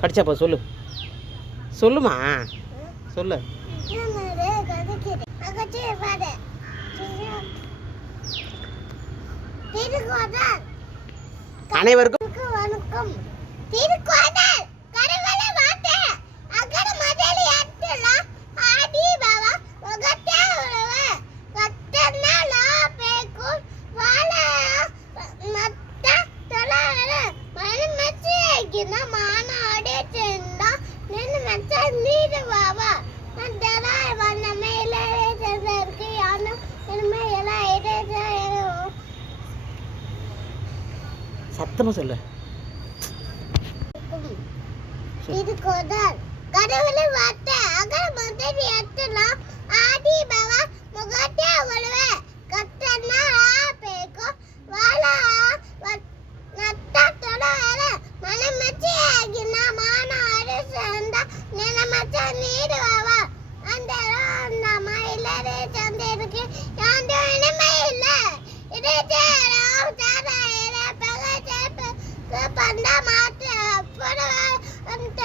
கடிச்சாப்பா சொல்லு. சொல்லுமா? சொல்லு. அனைவருக்கும் வணக்கம் சத்தமாக சொல்லு. இது கொடல் கடவுளை வார்த்தை அகர முதல் எட்டலாம் ஆதி பவா முகத்தே உழவே கத்தனா பேக்கோ வாழ நத்த தொடர மனமச்சி ஆகின மான அரசந்த நினமச்ச நீடு வாவா. அந்த அந்த மயிலரே சந்தருக்கு யாந்த இனிமே இல்ல இது மாற்ற அந்த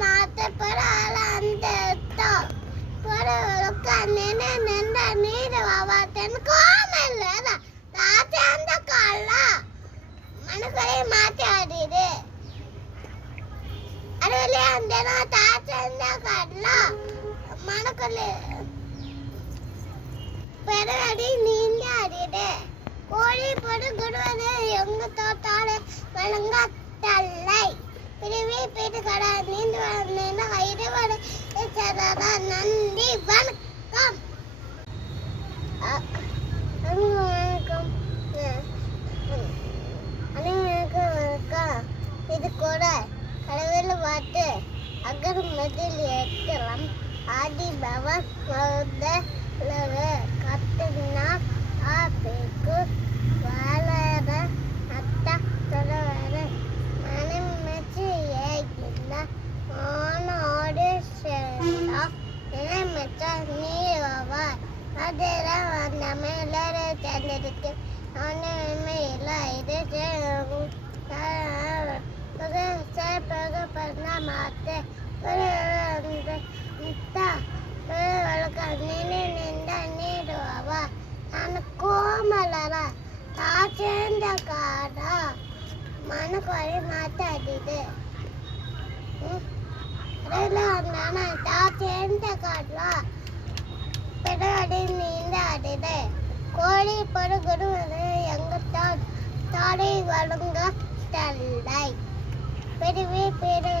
mate para adelante para loca nene nene nene baba ten மாத்தி ஆடிடு. அதுவெளி அந்த தாத்தே அந்த கால. மனக்குள்ளே பெறடி நீந்தி ஆடிடு. கோழி போடு எங்க தோட்டாலே வழங்க தல்லை பிரிவி பிடி கடாது சரதா நன்றி வணக்கம். வணக்கம். அனைவருக்கும் வணக்கம் இது கூட கடவுள் பார்த்து அகர் மதில் ஏற்றலாம். ஆதி பவன் மௌத நம்ம எல்லாரும் சேர்ந்ததுக்கு நானும் உண்மையில் இது சேரும் சேர்ப்பாக பண்ணா மாட்டேன் நின்று நின்றா நீடுவா நான் கோமலரா தான் சேர்ந்த காடா மனக்கு வழி மாத்தாடிது நான் நீண்ட அடிது. கோழி படுகுடுவது எங்க தாடை வழங்க தல்லை. பெருவி பெரு